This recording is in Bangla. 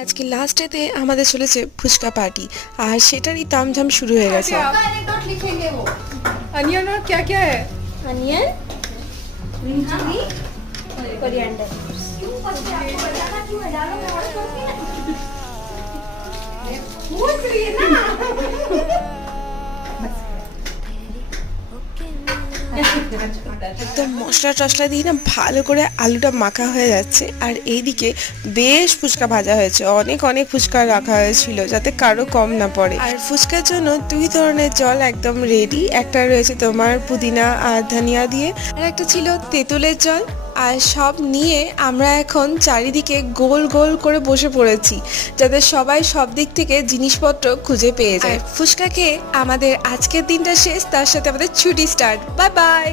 আজকে লাস্ট ডেতে আমাদের চলেছে ফুচকা পার্টি, আর সেটারই তামঝাম শুরু হয়ে গেছে। अनियन और क्या क्या है? Onion, green chilli, coriander. क्यों बच्चे आपको बताना क्यों है? डालो मैं ऑर्डर करूंगी ना। पूछ रही है ना। একদম মশলা টশলা দিয়ে না ভালো করে আলুটা মাখা হয়ে যাচ্ছে, আর এইদিকে বেশ ফুচকা ভাজা হয়েছে, অনেক অনেক ফুচকা রাখা হয়েছিল যাতে কারো কম না পড়ে। আর ফুচকার জন্য দুই ধরনের জল একদম রেডি, একটা রয়েছে তোমার পুদিনা আর ধনিয়া দিয়ে, আর একটা ছিল তেঁতুলের জল। আর সব নিয়ে আমরা এখন চারিদিকে গোল গোল করে বসে পড়েছি যাতে সবাই সব দিক থেকে জিনিসপত্র খুঁজে পেয়ে যায়। ফুচকা খেয়ে আমাদের আজকের দিনটা শেষ, তার সাথে আমাদের ছুটি স্টার্ট। Bye bye.